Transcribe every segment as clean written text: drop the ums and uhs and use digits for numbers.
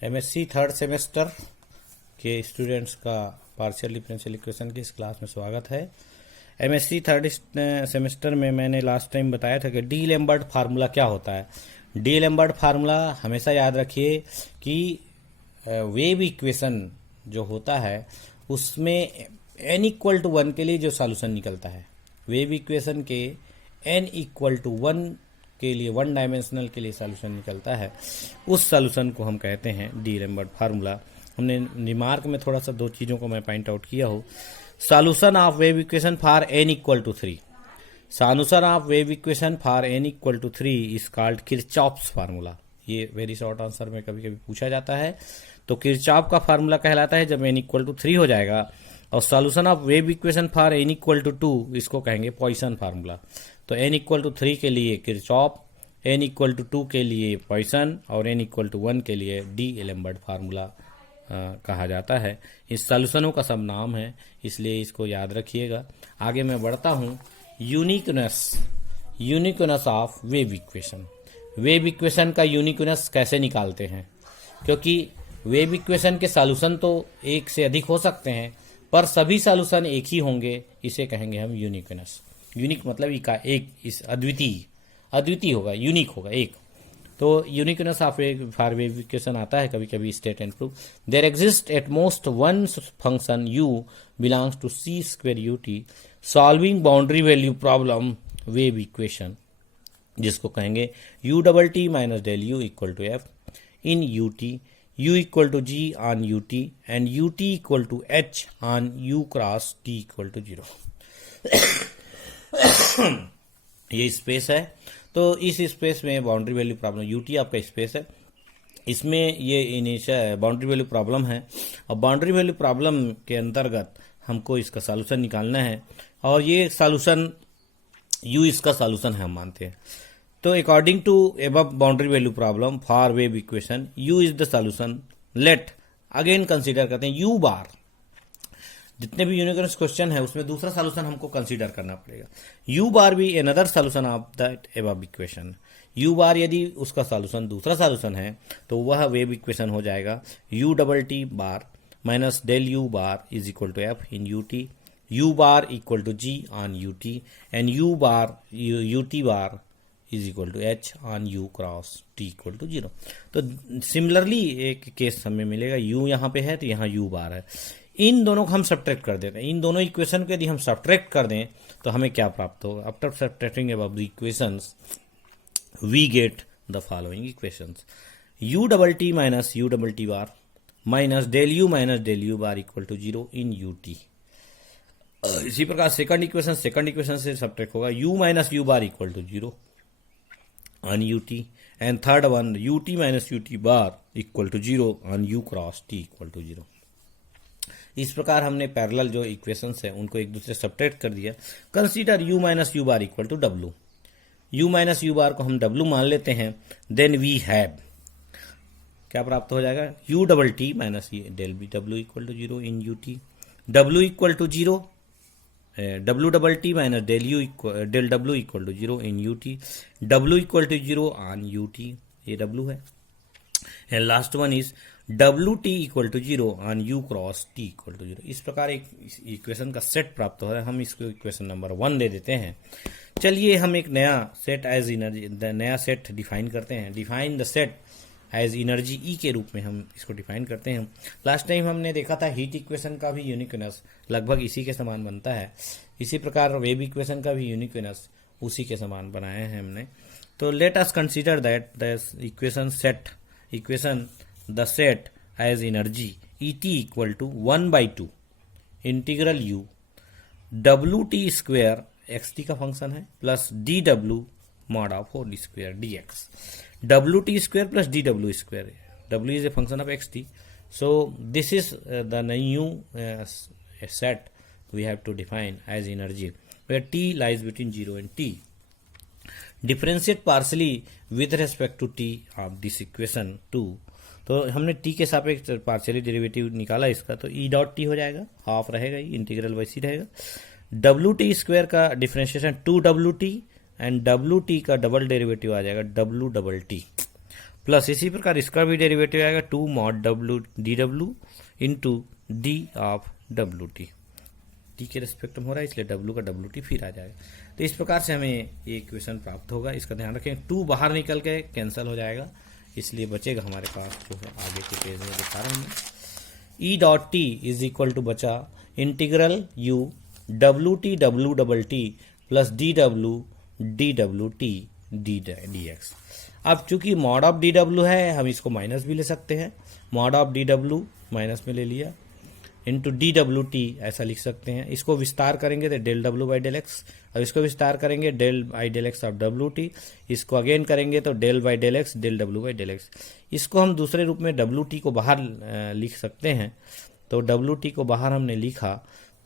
MSc third semester के students का partial differential equation की इस क्लास में स्वागत है। एमएससी थर्ड सेमेस्टर में मैंने लास्ट टाइम बताया था कि डी लैम्बर्ट फार्मूला क्या होता है। डी लैम्बर्ट फार्मूला हमेशा याद रखिए कि वेव इक्वेशन जो होता है उसमें n इक्वल टू 1 के लिए जो सॉल्यूशन निकलता है, वेव इक्वेशन के n इक्वल टू 1 के लिए, वन डायमेंशनल के लिए सॉल्यूशन निकलता है, उस सॉल्यूशन को हम कहते हैं डी लैम्बर्ट फार्मूला। हमने रिमार्क में थोड़ा सा दो चीज़ों को मैं पॉइंट आउट किया हो। Solution of wave equation for n equal to 3, solution of wave equation for n equal to 3 is called Kirchhoff's formula. ये वेरी शॉर्ट आंसर में कभी कभी पूछा जाता है। तो किरचॉफ का फार्मूला कहलाता है जब n इक्वल टू 3 हो जाएगा। और solution of wave equation for n equal to 2 इसको कहेंगे पॉइसन फार्मूला। तो n इक्वल टू 3 के लिए किरचॉफ, n इक्वल टू 2 के लिए पॉइसन और n इक्वल टू 1 के लिए डी लैम्बर्ट फार्मूला कहा जाता है। इस सॉल्यूशनों का सब नाम है, इसलिए इसको याद रखिएगा। आगे मैं बढ़ता हूँ। Uniqueness of wave equation. Wave equation का यूनिकनेस कैसे निकालते हैं, क्योंकि वेव इक्वेशन के सॉल्यूशन तो एक से अधिक हो सकते हैं पर सभी सॉल्यूशन एक ही होंगे, इसे कहेंगे हम यूनिकनेस। यूनिक मतलब एक, इस अद्वितीय होगा, यूनिक होगा, एक। तो uniqueness of for wave equation आता है कभी कभी state and proof. There exist at most one function u belongs to c square ut solving boundary value problem wave equation, जिसको कहेंगे u double T minus del u equal to f in ut, u equal to g on ut and ut equal to h on u cross t equal to 0। ये space है, तो इस space में boundary value problem, ut आपका space है, इसमें ये initial boundary value problem है। और बाउंड्री वैल्यू प्रॉब्लम के अंतर्गत हमको इसका सॉल्यूशन निकालना है और ये सॉल्यूशन u इसका सॉल्यूशन है हम मानते हैं। तो according to above boundary value problem for wave equation u is the solution. Let again consider करते हैं u बार। जितने भी यूनिकनेस क्वेश्चन है उसमें दूसरा सॉल्यूशन हमको कंसीडर करना पड़ेगा। u बार भी another solution of that above equation. u बार यदि उसका सॉल्यूशन दूसरा सॉल्यूशन है तो वह वेव इक्वेशन हो जाएगा u double T bar minus del u bar is equal to f in ut, u bar equal to g on ut and u bar ut bar is equal to h on u cross t equal to 0। तो similarly एक case हमें मिलेगा, u यहाँ पे है तो यहाँ u बार है। इन दोनों को हम सब्ट्रैक्ट कर देते हैं। इन दोनों इक्वेशन को यदि हम सब्ट्रैक्ट कर दें तो हमें क्या प्राप्त होगा। After subtracting above the equations we get the following equations. u double T minus u double T bar minus del u bar equal to 0 in ut। इसी प्रकार सेकंड इक्वेशन से सब्ट्रैक्ट होगा u minus u bar equal to 0 on ut and third one ut minus ut bar equal to 0 on u cross t equal to 0। इस प्रकार हमने parallel जो equations है उनको एक दूसरे सब्ट्रैक्ट कर दिया। Consider u minus u bar equal to w। u minus u bar को हम w मान लेते हैं। देन वी हैव क्या प्राप्त हो जाएगा, u double T minus del B w equal to 0 in ut, w equal to 0, w double T minus del w equal to 0 in ut, w equal to 0 on ut, ये w है। And last one is wt equal to 0 on u cross t equal to 0। इस प्रकार एक equation का set प्राप्त हो रहा है। हम इसको इक्वेशन नंबर 1 दे देते हैं। चलिए हम एक नया सेट एज एनर्जी, नया सेट डिफाइन करते हैं। Define the set as energy E के रूप में हम इसको डिफाइन करते हैं। लास्ट टाइम हमने देखा था हीट इक्वेशन का भी यूनिकनेस लगभग इसी के समान बनता है। इसी प्रकार वेव इक्वेशन का भी यूनिकनेस उसी के समान बनाया है हमने। तो let us consider that the equation the set as energy Et equal to 1/2 integral u wt square xt का फंक्शन है plus dw mod of whole square dx। wt square plus dw square, w is a function of xt, so this is the new set we have to define as energy where t lies between 0 and t. Differentiate partially with respect to t of this equation 2। तो हमने t के सापेक्ष partially derivative निकाला इसका, तो e dot T हो जाएगा, half रहेगा, इंटीग्रल वैसी रहेगा। wt स्क्वायर का डिफरेंशिएशन 2wt एंड wt का डबल डेरिवेटिव आ जाएगा w डबल टी प्लस इसी प्रकार इसका भी डेरिवेटिव आएगा 2 mod W D W into D of W T. T के रेस्पेक्ट में हो रहा है इसलिए डब्ल्यू का डब्ल्यू टी फिर आ जाएगा। तो इस प्रकार से हमें ये इक्वेशन प्राप्त होगा। इसका ध्यान रखें, 2 बाहर निकल के कैंसिल हो जाएगा, इसलिए बचेगा हमारे पास, जो आगे के पेज में दिखा रहा हूँ मैं, E dot T is equal to बचा integral U W double T plus D W T D X. अब चूंकि मॉड ऑफ डी डब्ल्यू है, हम इसको माइनस भी ले सकते हैं, mod of D W minus में ले लिया इंटू डी डब्ल्यू टी ऐसा लिख सकते हैं। इसको विस्तार करेंगे तो del W by del X, अब इसको विस्तार करेंगे del by del X of W T, इसको अगेन करेंगे तो del by del X del W by del X. इसको हम दूसरे रूप में डब्ल्यू टी को बाहर लिख सकते हैं, तो डब्ल्यू टी को बाहर हमने लिखा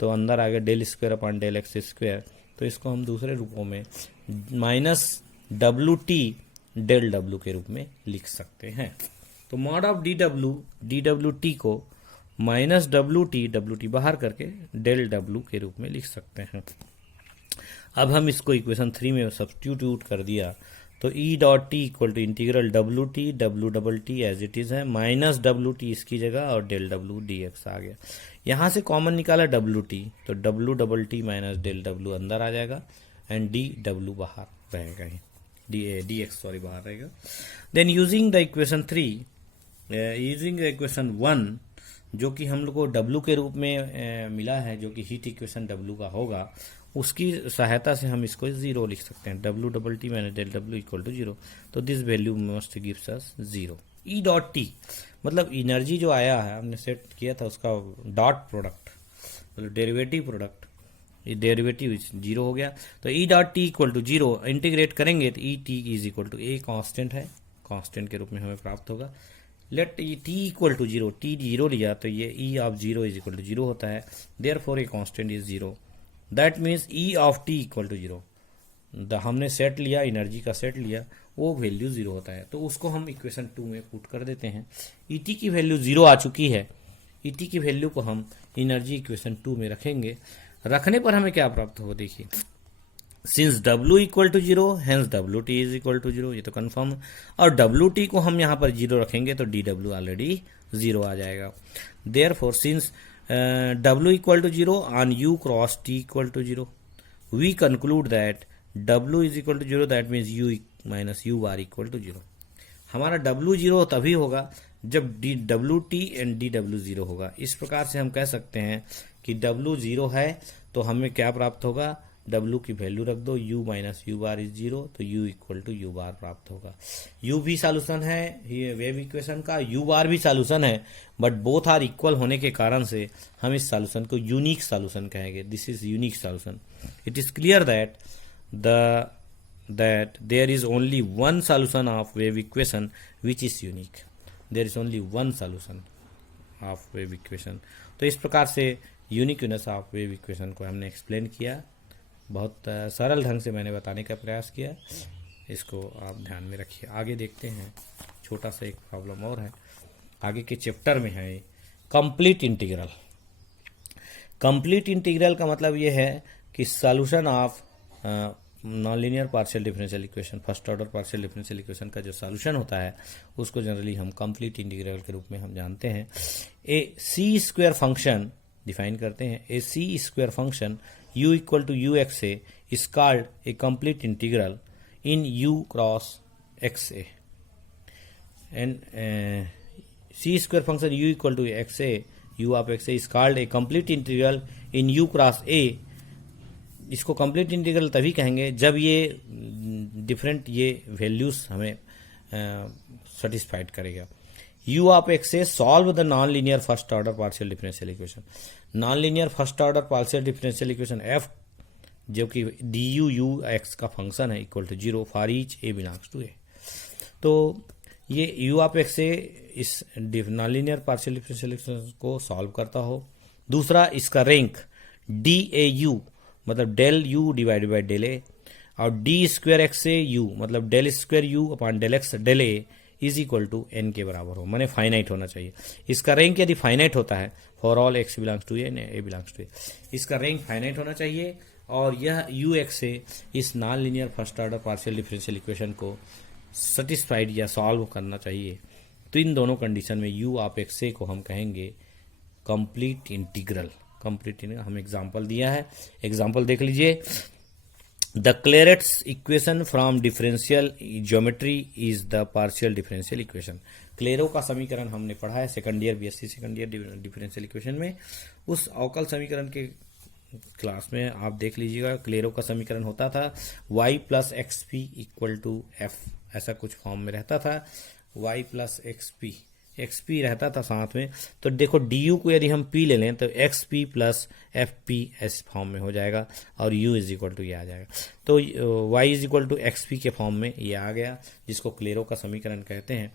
तो अंदर आ गया del square upon del X square, तो इसको हम दूसरे रूपों में minus W T del W के रूप में लिख सकते हैं। तो mod of D W T को माइनस डब्ल्यू टी बाहर करके डेल डब्ल्यू के रूप में लिख सकते हैं। अब हम इसको इक्वेशन 3 में सब्स्टिट्यूट कर दिया तो E dot T equal to integral W double T as it is है, माइनस डब्ल्यू टी इसकी जगह और डेल डब्ल्यू डी एक्स आ गया। यहाँ से कॉमन निकाला डब्ल्यू टी, तो W double T minus del W अंदर आ जाएगा एंड डी डब्ल्यू बाहर रहेगा, डी एक्स सॉरी बाहर रहेगा। Then using the equation 3, using the equation 1 जो कि हम लोग को W के रूप में मिला है, जो कि हीट इक्वेशन W का होगा, उसकी सहायता से हम इसको 0 लिख सकते हैं, W double T minus del W equal to 0। तो this value must gives us 0। E dot T मतलब एनर्जी जो आया है हमने सेट किया था उसका डॉट प्रोडक्ट मतलब डेरिवेटिव प्रोडक्ट, ये डेरिवेटिव 0 हो गया। तो E dot T equal to 0 integrate करेंगे तो E T is equal to a constant है, कांस्टेंट के रूप में हमें प्राप्त होगा। Let E T equal to 0, T 0 लिया तो ये E of 0 is equal to 0 होता है, therefore a constant is 0, that means E of T equal to 0। हमने सेट लिया, एनर्जी का सेट लिया, वो वैल्यू 0 होता है, तो उसको हम इक्वेशन 2 में पुट कर देते हैं। ई टी की वैल्यू 0 आ चुकी है, ई टी की वैल्यू को हम एनर्जी इक्वेशन 2 में रखेंगे। रखने पर हमें क्या प्राप्त होगा देखिए, since W equal to 0 hence W T is equal to 0, ये तो कंफर्म है। और डब्ल्यू टी को हम यहाँ पर 0 रखेंगे तो डी डब्ल्यू ऑलरेडी 0 आ जाएगा। Therefore since W equal to 0 on U cross T equal to 0, we conclude that W is equal to 0, that means U minus U bar equal to 0। हमारा W 0 तभी होगा जब W T and D W 0 होगा। इस प्रकार से हम कह सकते हैं कि W 0 है तो हमें क्या प्राप्त होगा, W की वैल्यू रख दो, U minus U bar is 0, तो U इक्वल टू U बार प्राप्त होगा। U भी सॉल्यूशन है ये वेव इक्वेशन का, U बार भी सॉल्यूशन है, बट बोथ आर इक्वल होने के कारण से हम इस सॉल्यूशन को यूनिक सॉल्यूशन कहेंगे। This is unique solution. It is clear that there is only one solution of wave equation which is unique. There is only one solution of wave equation. तो इस प्रकार से यूनिकनेस ऑफ वेव इक्वेशन को हमने explain किया, बहुत सरल ढंग से मैंने बताने का प्रयास किया, इसको आप ध्यान में रखिए। आगे देखते हैं, छोटा सा एक प्रॉब्लम और है, आगे के चैप्टर में है कंप्लीट इंटीग्रल। कंप्लीट इंटीग्रल का मतलब ये है कि solution of non linear partial differential equation, first order partial differential equation का जो सॉल्यूशन होता है उसको जनरली हम कंप्लीट इंटीग्रल के रूप में हम जानते हैं। A C square function define करते हैं, a C square function u equal to U X A is called a complete integral in u cross X A, and C square function u equal to X A, u of X A is called a complete integral in u cross A. इसको complete integral तभी कहेंगे जब ये different ये values हमें satisfied करेगा। u of X A solve the non linear first order partial differential equation. Non linear first order partial differential equation f जो कि डी यू एक्स का फंक्शन है equal to 0 for each A belongs to A. तो ये u of X A इस non linear partial differential equation को solve करता हो। दूसरा, इसका रैंक डी ए यू मतलब del U divided by del ए, और D square X A U मतलब del square U upon del X del A is equal to N के बराबर हो, माने फाइनाइट होना चाहिए। इसका रैंक यदि फाइनाइट होता है for all X belongs to A and A belongs to A, इसका रैंक फाइनाइट होना चाहिए। और यह यू एक्स ए इस non linear first order partial differential equation को सेटिस्फाइड या सॉल्व करना चाहिए। तो इन दोनों कंडीशन में u ऑफ एक्स ए को हम कहेंगे कंप्लीट इंटीग्रल। कंप्लीट इंटीग्रल हम एग्जांपल दिया है, एग्जांपल देख लीजिए। The Clairaut's equation from differential geometry is the partial differential equation. Clairaut का समीकरण हमने पढ़ा है second year BSc second year differential equation में। उस अवकल समीकरण के क्लास में आप देख लीजिएगा, क्लेरो का समीकरण होता था y plus X P equal to F, ऐसा कुछ फॉर्म में रहता था। y प्लस एक्स पी रहता था साथ में। तो देखो du को यदि हम p ले लें तो x P plus F P इस फॉर्म में हो जाएगा और u इज इक्वल टू ये आ जाएगा। तो y is equal to X P के फॉर्म में ये आ गया, जिसको क्लेरो का समीकरण कहते हैं।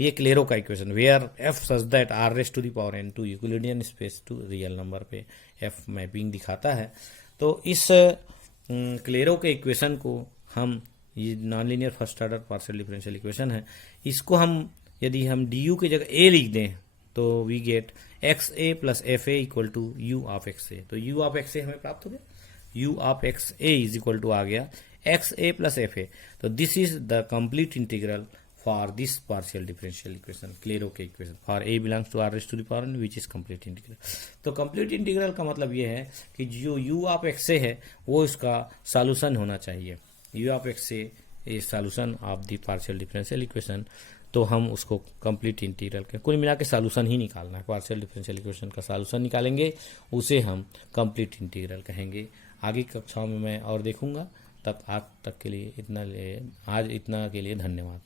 ये क्लेरो का equation where f such that r raise to the power n to Euclidean space to real number पे f मैपिंग दिखाता है। तो इस क्लेरो के इक्वेशन को हम, ये non linear first order partial differential equation है, इसको हम यदि हम du की जगह a लिख दें तो we get X A plus F A equal to U of X A. तो u ऑफ एक्स ए हमें प्राप्त हो गया, u of X A is equal to आ गया X A plus F A. तो this is the complete integral for this partial differential equation, Clairaut के equation for a belongs to r raise to the power n which is complete integral. तो complete integral का मतलब ये है कि जो u of X ए है वो इसका सॉल्यूशन होना चाहिए। u of X A is solution of the partial differential equation. तो हम उसको कंप्लीट इंटीग्रल के कुल मिला के सॉल्यूशन ही निकालना है, पार्शियल डिफरेंशियल इक्वेशन का सॉल्यूशन निकालेंगे, उसे हम कंप्लीट इंटीग्रल कहेंगे। आगे कक्षाओं में मैं और देखूंगा। तब आज तक के लिए इतना, आज इतना के लिए धन्यवाद।